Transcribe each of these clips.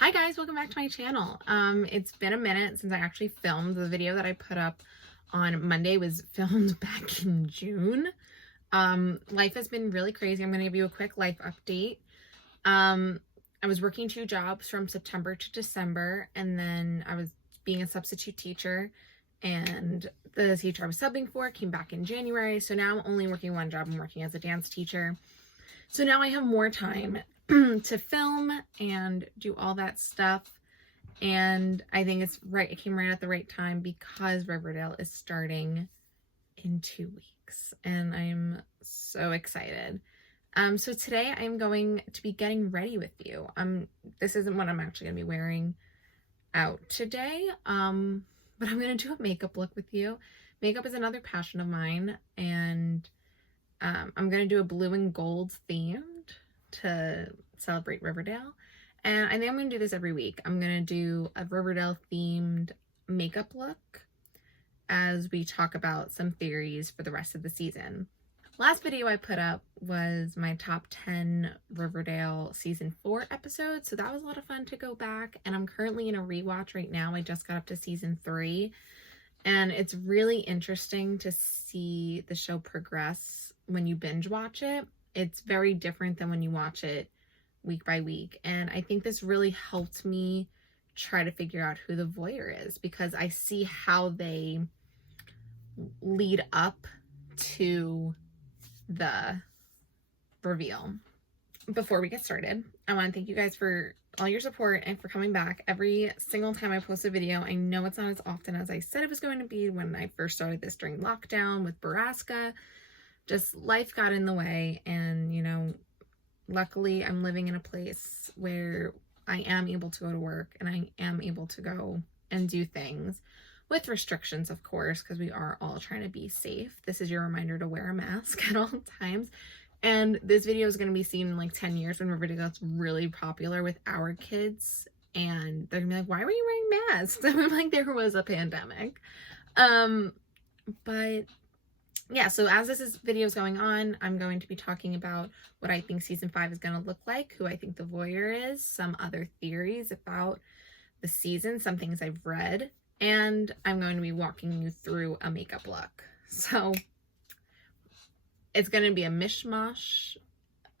Hi guys, welcome back to my channel. It's been a minute since I actually filmed. The video that I put up on Monday was filmed back in June. Life has been really crazy. I'm going to give you a quick life update. I was working 2 jobs from September to December, and then I was being a substitute teacher, and the teacher I was subbing for came back in January. So now I'm only working 1 job. I'm working as a dance teacher. So now I have more time to film and do all that stuff, and I think it's right. It came right at the right time because Riverdale is starting in 2 weeks, and I'm so excited. So today I'm going to be getting ready with you. This isn't what I'm actually gonna be wearing out today, but I'm gonna do a makeup look with you. Makeup is another passion of mine, and I'm gonna do a blue and gold themed to celebrate Riverdale, and I think I'm gonna do this every week. I'm gonna do a Riverdale themed makeup look as we talk about some theories for the rest of the season. Last video I put up was my top 10 Riverdale season 4 episodes, so that was a lot of fun to go back, and I'm currently in a rewatch right now. I just got up to season 3, and it's really interesting to see the show progress when you binge watch it. It's very different than when you watch it week by week. And I think this really helped me try to figure out who the voyeur is, because I see how they lead up to the reveal. Before we get started, I want to thank you guys for all your support and for coming back every single time I post a video. I know it's not as often as I said it was going to be when I first started this during lockdown with Baraska. Just life got in the way, and you know, luckily I'm living in a place where I am able to go to work and I am able to go and do things with restrictions, of course, because we are all trying to be safe. This is your reminder to wear a mask at all times. And this video is going to be seen in like 10 years when Riverdale gets really popular with our kids, and they're gonna be like, why were you wearing masks? And I'm like, there was a pandemic. But yeah, so as video is going on, I'm going to be talking about what I think season 5 is going to look like, who I think the voyeur is, some other theories about the season, some things I've read, and I'm going to be walking you through a makeup look. So it's going to be a mishmash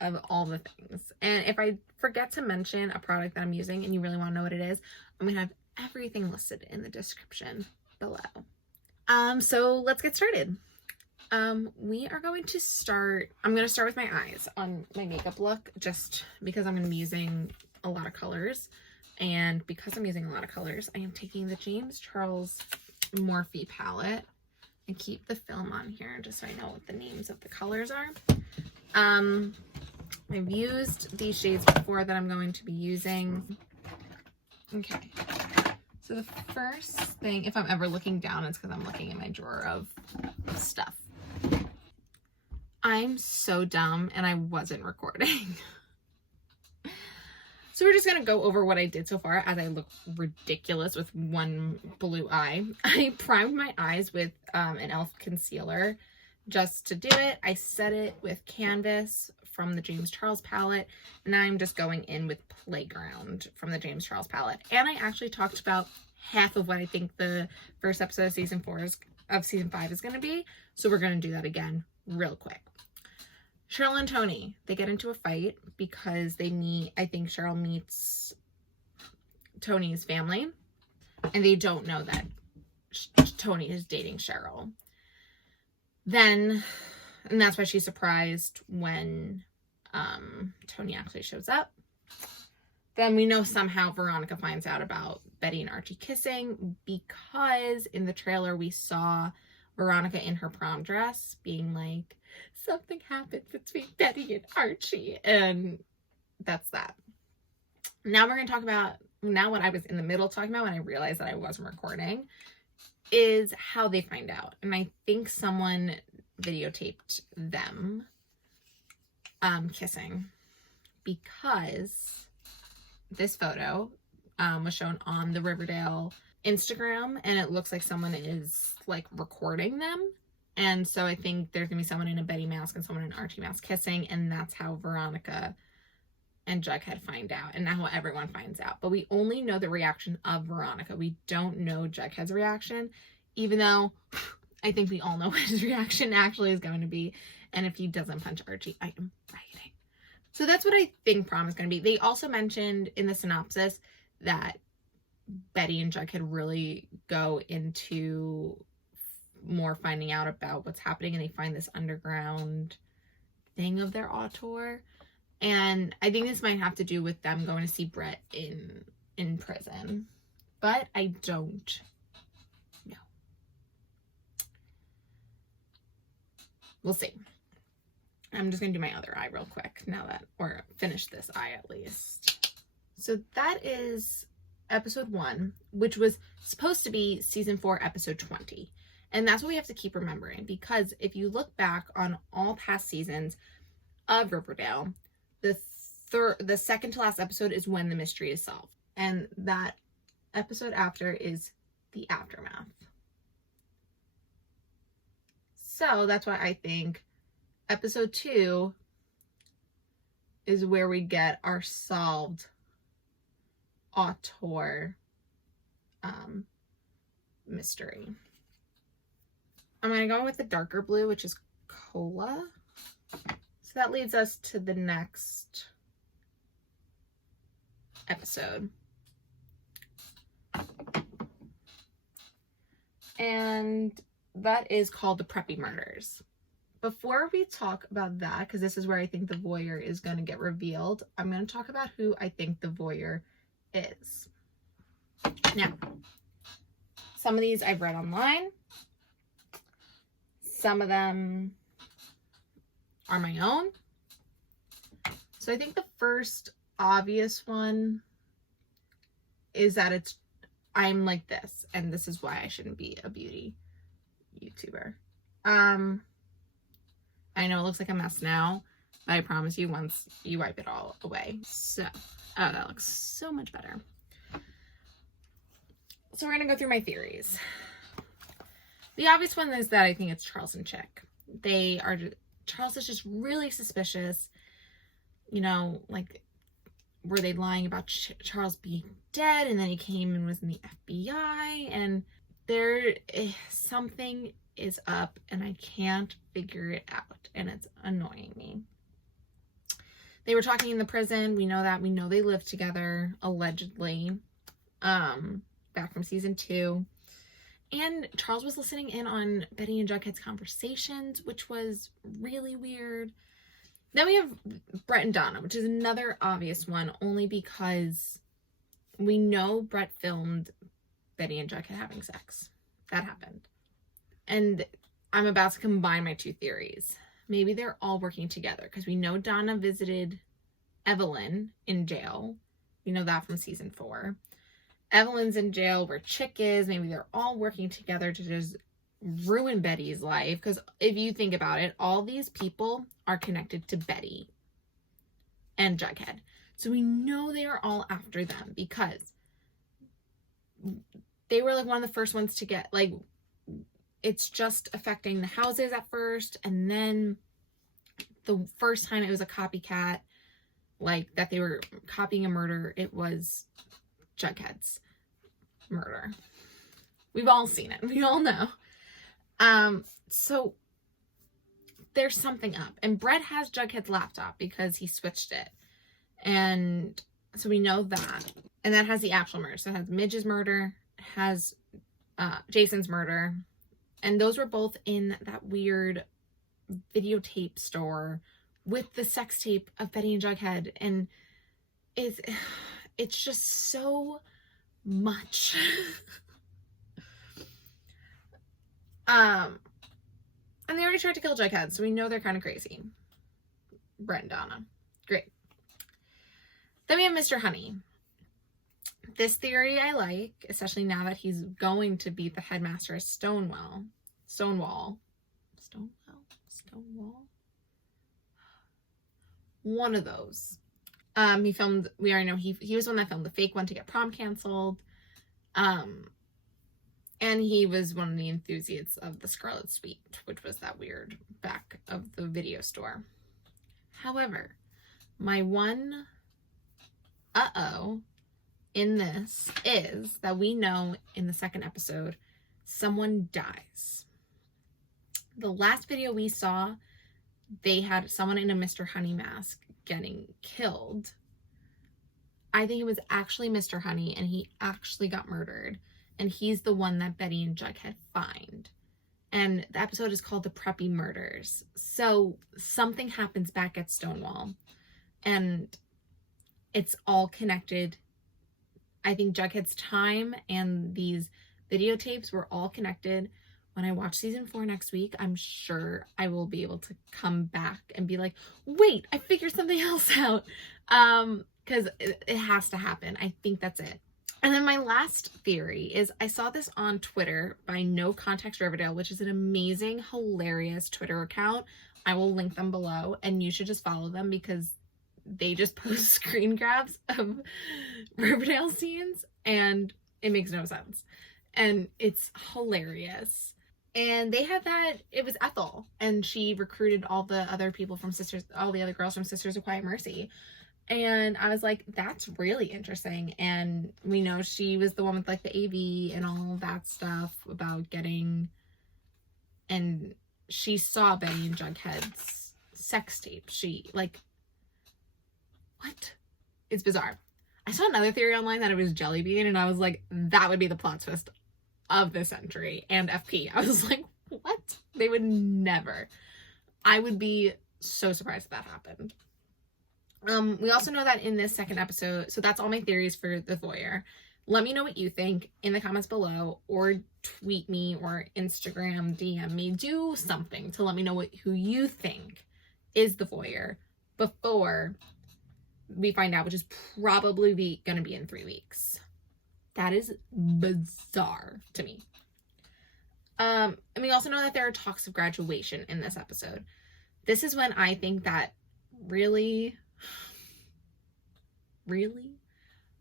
of all the things. And if I forget to mention a product that I'm using and you really want to know what it is, I'm going to have everything listed in the description below. So let's get started. We are going to start, I'm going to start with my eyes on my makeup look, just because I'm going to be using a lot of colors. And because I'm using a lot of colors, I am taking the Charles X Morphe Palette, and keep the film on here just so I know what the names of the colors are. I've used these shades before that I'm going to be using. Okay. So the first thing, if I'm ever looking down, it's because I'm looking in my drawer of stuff. I'm so dumb and I wasn't recording. So we're just going to go over what I did so far as I look ridiculous with one blue eye. I primed my eyes with an e.l.f. concealer just to do it. I set it with Canvas from the Charles palette, and now I'm just going in with Playground from the Charles palette. And I actually talked about half of what I think the first episode of season 5 is going to be. So we're going to do that again real quick. Cheryl and Tony, they get into a fight because they meet, I think Cheryl meets Tony's family, and they don't know that Tony is dating Cheryl. And that's why she's surprised when Tony actually shows up. Then we know somehow Veronica finds out about Betty and Archie kissing, because in the trailer we saw Veronica in her prom dress being like, something happened between Betty and Archie, and that's that. Now we're going to talk about, now what I was in the middle talking about when I realized that I wasn't recording, is how they find out. And I think someone videotaped them kissing, because this photo was shown on the Riverdale Instagram, and it looks like someone is like recording them. And so I think there's gonna be someone in a Betty mask and someone in an Archie mask kissing, and that's how Veronica and Jughead find out, and now everyone finds out. But we only know the reaction of Veronica. We don't know Jughead's reaction, even though I think we all know what his reaction actually is going to be. And if he doesn't punch Archie, I am writing. So that's what I think prom is going to be. They also mentioned in the synopsis that Betty and Jughead really go into more finding out about what's happening, and they find this underground thing of their auteur. And I think this might have to do with them going to see Brett in prison, but I don't know. We'll see. I'm just gonna do my other eye real quick now that, or finish this eye at least. So that is episode 1, which was supposed to be season 4, episode 20. And that's what we have to keep remembering, because if you look back on all past seasons of Riverdale, the second to last episode is when the mystery is solved. And that episode after is the aftermath. So that's why I think episode 2 is where we get our solved auteur mystery. I'm going to go with the darker blue, which is Cola. So that leads us to the next episode. And that is called The Preppy Murders. Before we talk about that, because this is where I think the voyeur is going to get revealed, I'm going to talk about who I think the voyeur is. Now, some of these I've read online. Some of them are my own. So I think the first obvious one is that I'm like this, and this is why I shouldn't be a beauty YouTuber. I know it looks like a mess now, but I promise you once you wipe it all away. So, oh, that looks so much better. So we're going to go through my theories. The obvious one is that I think it's Charles and Chick. Charles is just really suspicious. You know, like, were they lying about Charles being dead, and then he came and was in the FBI, and something is up, and I can't figure it out, and it's annoying me. They were talking in the prison. We know that. We know they lived together, allegedly, back from season 2. And Charles was listening in on Betty and Jughead's conversations, which was really weird. Then we have Brett and Donna, which is another obvious one, only because we know Brett filmed Betty and Jughead having sex. That happened. And I'm about to combine my two theories. Maybe they're all working together, because we know Donna visited Evelyn in jail. We know that from season 4. Evelyn's in jail where Chick is. Maybe they're all working together to just ruin Betty's life. Because if you think about it, all these people are connected to Betty and Jughead. So we know they are all after them, because they were like one of the first ones to get, like, it's just affecting the houses at first. And then the first time it was a copycat, like that they were copying a murder, it was Jughead's murder. We've all seen it. We all know. So there's something up. And Brett has Jughead's laptop because he switched it. And so we know that. And that has the actual murder. So it has Midge's murder, has Jason's murder. And those were both in that weird videotape store with the sex tape of Betty and Jughead. And it's just so much. And they already tried to kill Jughead, so we know they're kind of crazy. Brett and Donna. Great. Then we have Mr. Honey. This theory I like, especially now that he's going to be the headmaster of Stonewall. One of those. He filmed, we already know he was the one that filmed the fake one to get prom canceled. And he was one of the enthusiasts of the Scarlet Suite, which was that weird back of the video store. However, my one uh-oh in this is that we know in the second episode, someone dies. The last video we saw, they had someone in a Mr. Honey mask getting killed. I think it was actually Mr. Honey, and he actually got murdered. And he's the one that Betty and Jughead find. And the episode is called The Preppy Murders. So something happens back at Stonewall. And it's all connected. I think Jughead's time and these videotapes were all connected. When I watch season 4 next week, I'm sure I will be able to come back and be like, wait, I figured something else out. Because it has to happen. I think that's it. And then my last theory is I saw this on Twitter by No Context Riverdale, which is an amazing, hilarious Twitter account. I will link them below, and you should just follow them because they just post screen grabs of Riverdale scenes, and it makes no sense. And it's hilarious. And they had that, it was Ethel, and she recruited all the other people from all the other girls from Sisters of Quiet Mercy. And I was like, that's really interesting. And we know she was the one with like the AV and all that stuff about getting, and she saw Betty and Jughead's sex tape. She like, what? It's bizarre. I saw another theory online that it was Jellybean, and I was like, that would be the plot twist of this entry and FP. I was like, what? They would never. I would be so surprised if that happened. We also know that in this second episode, so that's all my theories for the voyeur. Let me know what you think in the comments below, or tweet me or Instagram DM me. Do something to let me know who you think is the voyeur before we find out, which is probably going to be in 3 weeks. That is bizarre to me. And we also know that there are talks of graduation in this episode. This is when I think that really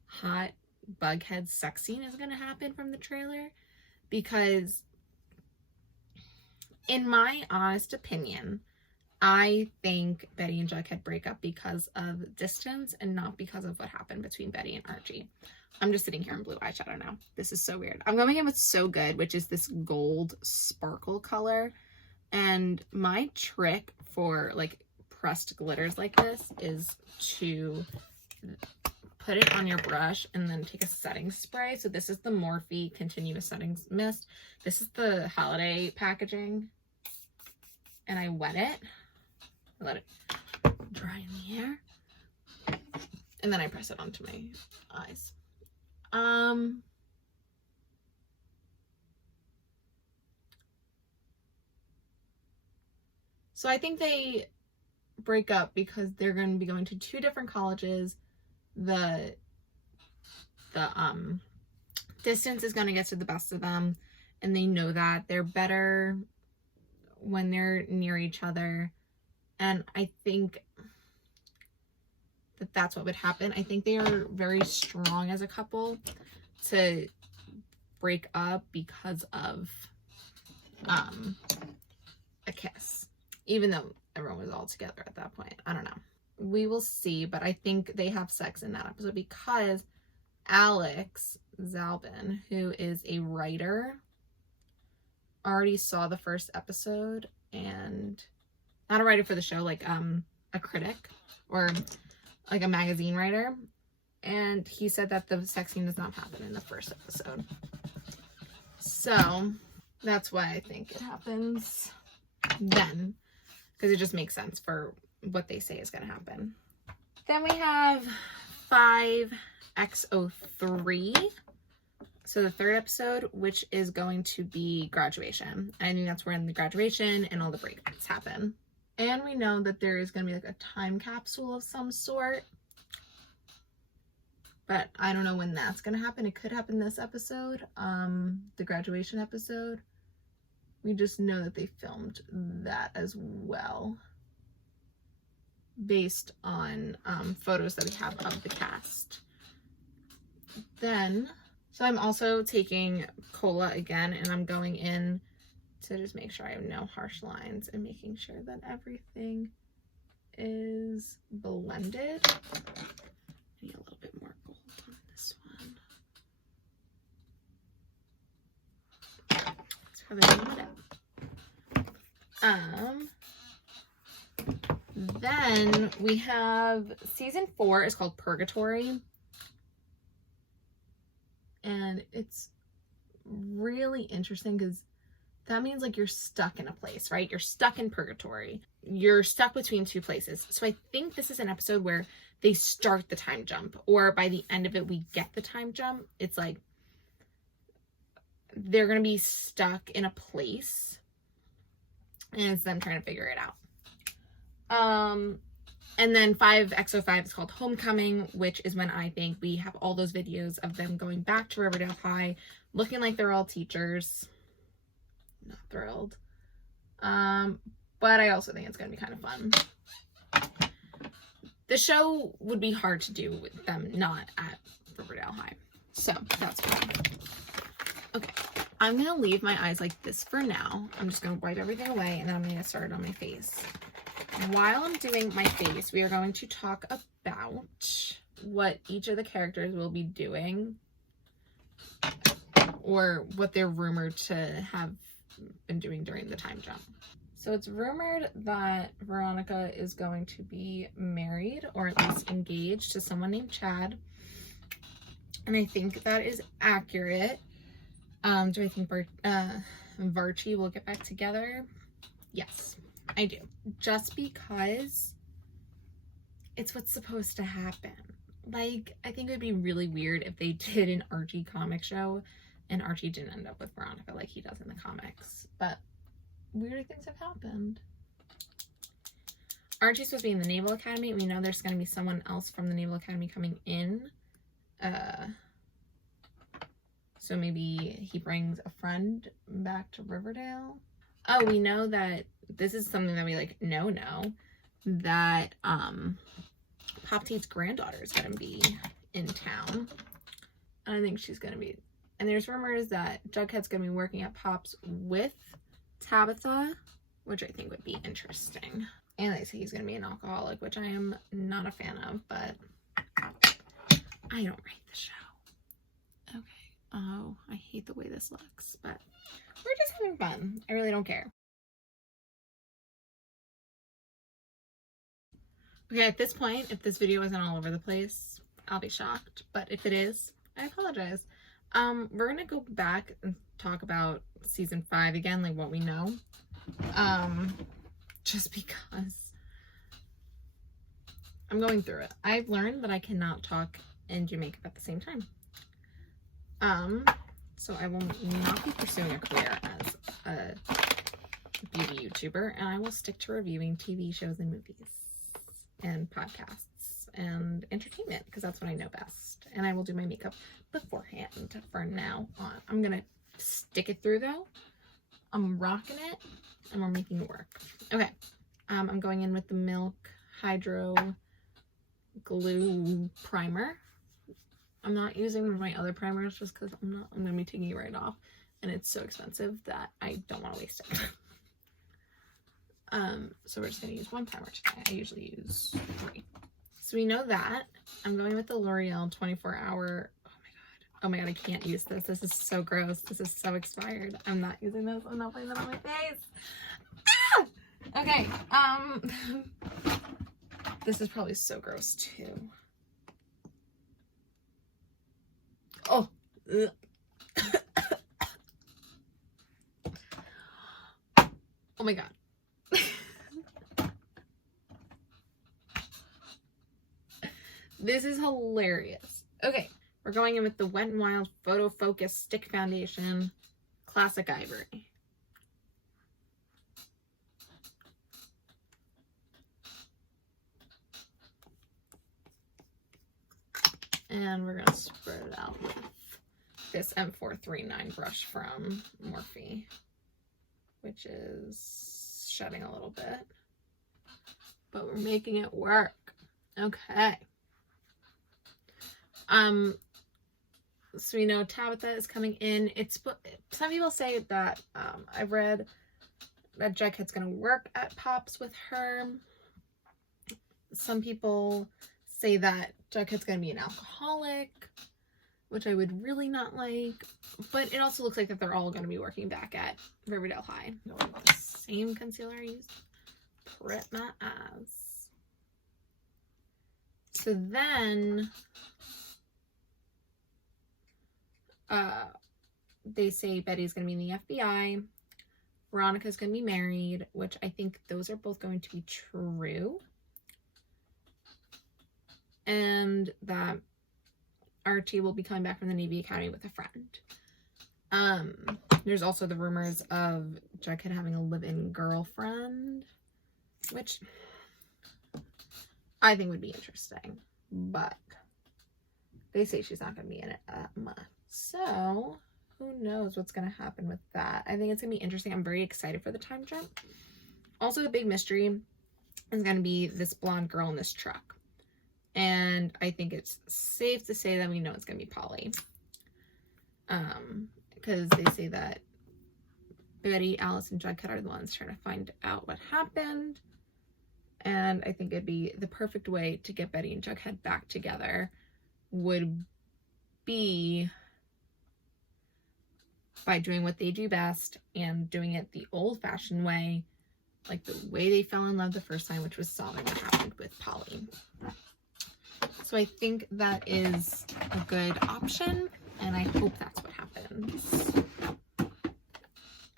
hot Bughead sex scene is going to happen from the trailer, because in my honest opinion, I think Betty and Jughead break up because of distance and not because of what happened between Betty and Archie. I'm just sitting here in blue eyeshadow now. This is so weird. I'm going in with So Good, which is this gold sparkle color. And my trick for like pressed glitters like this is to put it on your brush and then take a setting spray. So this is the Morphe Continuous Settings Mist. This is the holiday packaging. And I wet it. I let it dry in the air. And then I press it onto my eyes. So I think they break up because they're going to be going to 2 different colleges. The distance is going to get to the best of them, and they know that they're better when they're near each other. And I think that that's what would happen. I think they are very strong as a couple to break up because of a kiss, even though everyone was all together at that point. I don't know. We will see, but I think they have sex in that episode because Alex Zalbin, who is a writer, already saw the first episode, and not a writer for the show, like a critic or like a magazine writer, and he said that the sex scene does not happen in the first episode. So that's why I think it happens then, because it just makes sense for what they say is going to happen. Then we have 5X03. So the third episode, which is going to be graduation. I think that's when the graduation and all the breakups happen. And we know that there is going to be like a time capsule of some sort. But I don't know when that's going to happen. It could happen this episode, the graduation episode. We just know that they filmed that as well, based on photos that we have of the cast. Then, so I'm also taking Cola again, and I'm going in to just make sure I have no harsh lines and making sure that everything is blended. I need a little bit more how they named it. Then we have season 4 is called Purgatory. And it's really interesting because that means like you're stuck in a place, right? You're stuck in purgatory. You're stuck between two places. So I think this is an episode where they start the time jump, or by the end of it, we get the time jump. It's like they're going to be stuck in a place and it's them trying to figure it out. And then 5XO5 is called Homecoming, which is when I think we have all those videos of them going back to Riverdale High, looking like they're all teachers. Not thrilled. But I also think it's going to be kind of fun. The show would be hard to do with them not at Riverdale High. So that's fun. Okay. I'm going to leave my eyes like this for now. I'm just going to wipe everything away and then I'm going to get started on my face. While I'm doing my face, we are going to talk about what each of the characters will be doing, or what they're rumored to have been doing during the time jump. So it's rumored that Veronica is going to be married, or at least engaged, to someone named Chad. And I think that is accurate. Do I think Varchi will get back together? Yes, I do. Just because it's what's supposed to happen. Like, I think it would be really weird if they did an Archie comic show and Archie didn't end up with Veronica like he does in the comics. But weirder things have happened. Archie's supposed to be in the Naval Academy. We know there's going to be someone else from the Naval Academy coming in. So maybe he brings a friend back to Riverdale. Oh, we know that this is something that we like know that Pop Teet's granddaughter is going to be in town. And I think she's going to be, and there's rumors that Jughead's going to be working at Pop's with Tabitha, which I think would be interesting. And they say he's going to be an alcoholic, which I am not a fan of, but I don't write the show. Okay. Oh, I hate the way this looks, but we're just having fun. I really don't care. Okay, at this point, if this video isn't all over the place, I'll be shocked. But if it is, I apologize. We're gonna go back and talk about season 5 again, like what we know. Just because I'm going through it. I've learned that I cannot talk and do makeup at the same time. So I will not be pursuing a career as a beauty YouTuber, and I will stick to reviewing TV shows and movies and podcasts and entertainment, because that's what I know best. And I will do my makeup beforehand for now on. I'm gonna stick it through though. I'm rocking it and we're making it work. Okay. I'm going in with the Milk Hydro Glue Primer. I'm not using one of my other primers just because I'm gonna be taking it right off, and it's so expensive that I don't want to waste it. So we're just gonna use one primer today. I usually use 3. So we know that. I'm going with the L'Oreal 24-hour. Oh my god, I can't use this. This is so gross. This is so expired. I'm not using this. I'm not putting that on my face. Ah! Okay. This is probably so gross too. Oh. Oh my god. This is hilarious. Okay, we're going in with the Wet n Wild PhotoFocus Stick Foundation, Classic Ivory. And we're gonna spread it out with this M439 brush from Morphe, which is shedding a little bit, but we're making it work. Okay. So we know Tabitha is coming in. Some people say that I've read that Jughead's gonna work at Pop's with her. Some people say that Jughead's gonna be an alcoholic. which I would really not like. But it also looks like that they're all going to be working back at Riverdale High. Going with the same concealer I used to prep my eyes. So then they say Betty's going to be in the FBI. Veronica's going to be married, which I think those are both going to be true. And that Archie will be coming back from the Navy Academy with a friend. There's also the rumors of Jughead having a live-in girlfriend, which I think would be interesting, but they say she's not going to be in it that much. So who knows what's going to happen with that. I think it's going to be interesting. I'm very excited for the time jump. Also, the big mystery is going to be this blonde girl in this truck. And I think it's safe to say that we know it's going to be Polly. Because they say that Betty, Alice, and Jughead are the ones trying to find out what happened. And I think it'd be the perfect way to get Betty and Jughead back together would be by doing what they do best and doing it the old-fashioned way, like the way they fell in love the first time, which was solving what happened with Polly. So I think that is a good option, and I hope that's what happens.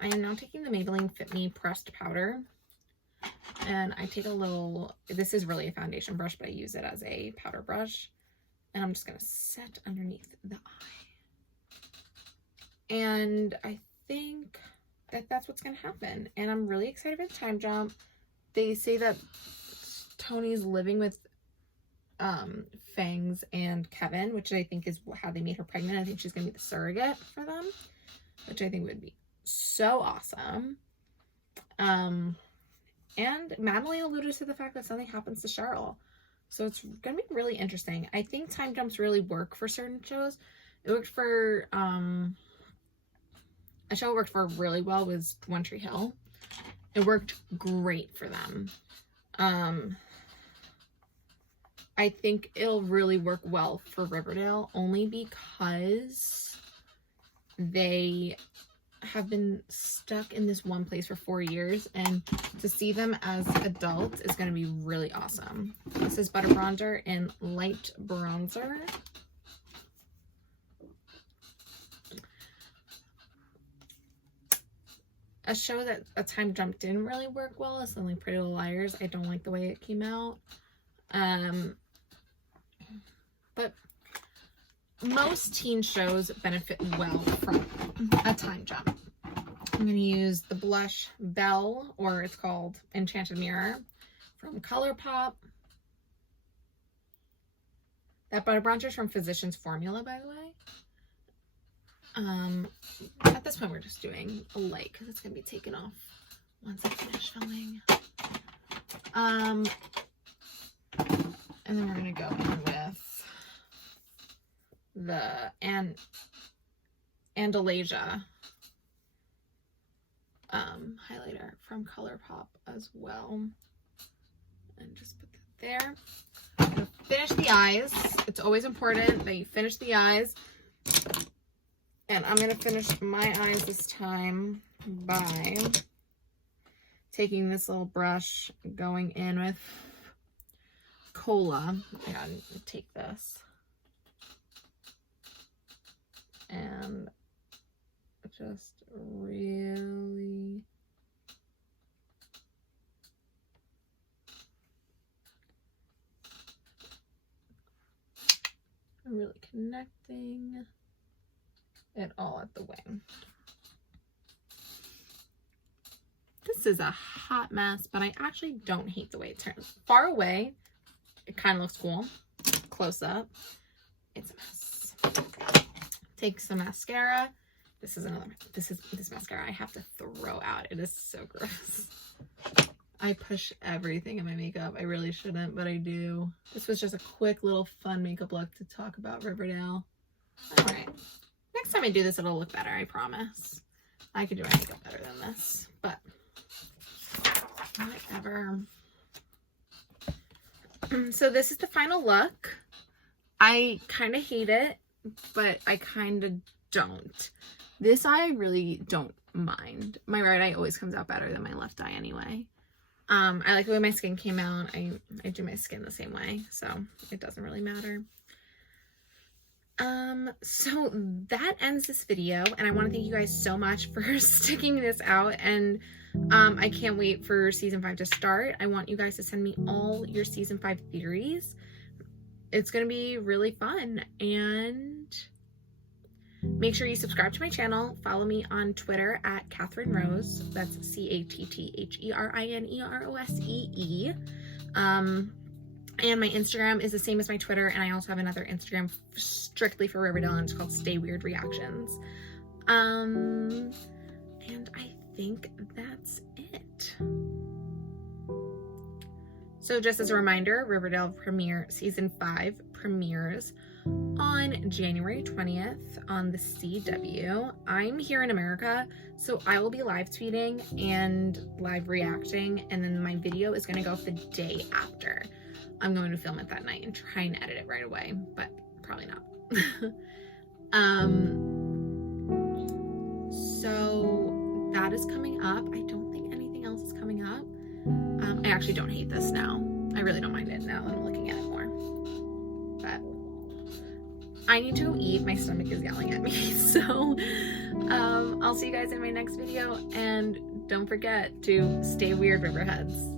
I am now taking the Maybelline Fit Me pressed powder, and I take a little, this is really a foundation brush, but I use it as a powder brush, and I'm just going to set underneath the eye. And I think that that's what's going to happen. And I'm really excited for the time jump. They say that Tony's living with Fangs and Kevin, which I think is how they made her pregnant. I think she's going to be the surrogate for them, which I think would be so awesome. And Madeline alluded to the fact that something happens to Cheryl. So it's going to be really interesting. I think time jumps really work for certain shows. It worked for... a show it worked for really well was One Tree Hill. It worked great for them. I think it'll really work well for Riverdale only because they have been stuck in this one place for 4 years, and to see them as adults is going to be really awesome. This is Butter Bronzer in Light Bronzer. A show that a time jump didn't really work well is Only Pretty Little Liars. I don't like the way it came out. But most teen shows benefit well from a time jump. I'm going to use the blush Belle, or it's called Enchanted Mirror, from Colourpop. That butter bronzer is from Physicians Formula, by the way. At this point, we're just doing a light because it's going to be taken off once I finish filming. And then we're going to go in with the Aldonasia highlighter from Colourpop as well. And just put that there. I'm going to finish the eyes. It's always important that you finish the eyes. And I'm going to finish my eyes this time by taking this little brush, going in with Cola. I gotta take this. And just really... really connecting it all at the wing. This is a hot mess, but I actually don't hate the way it turns. Far away, it kind of looks cool. Close up, it's a mess. Take some mascara. This mascara I have to throw out. It is so gross. I push everything in my makeup. I really shouldn't, but I do. This was just a quick little fun makeup look to talk about Riverdale. All right. Next time I do this, it'll look better, I promise. I could do my makeup better than this, but whatever. So this is the final look. I kind of hate it. but I kind of don't. This eye I really don't mind. My right eye always comes out better than my left eye anyway. I like the way my skin came out. I do my skin the same way, so it doesn't really matter. So that ends this video, and I want to thank you guys so much for sticking this out, and I can't wait for season 5 to start. I want you guys to send me all your season 5 theories. It's gonna be really fun, and make sure you subscribe to my channel. Follow me on Twitter at Catherine Rose. That's CATTHERINEROSEE. And my Instagram is the same as my Twitter, and I also have another Instagram strictly for Riverdale, and it's called Stay Weird Reactions. And I think that's it. So just as a reminder, Riverdale season 5 premieres on January 20th on the CW. I'm here in America, so I will be live tweeting and live reacting, and then my video is going to go up the day after. I'm going to film it that night and try and edit it right away, but probably not. So that is coming up. I don't think anything else is coming up. I actually don't hate this now. I really don't mind it now that I'm looking at it more. But I need to go eat. My stomach is yelling at me. So I'll see you guys in my next video, and don't forget to stay weird, Riverheads.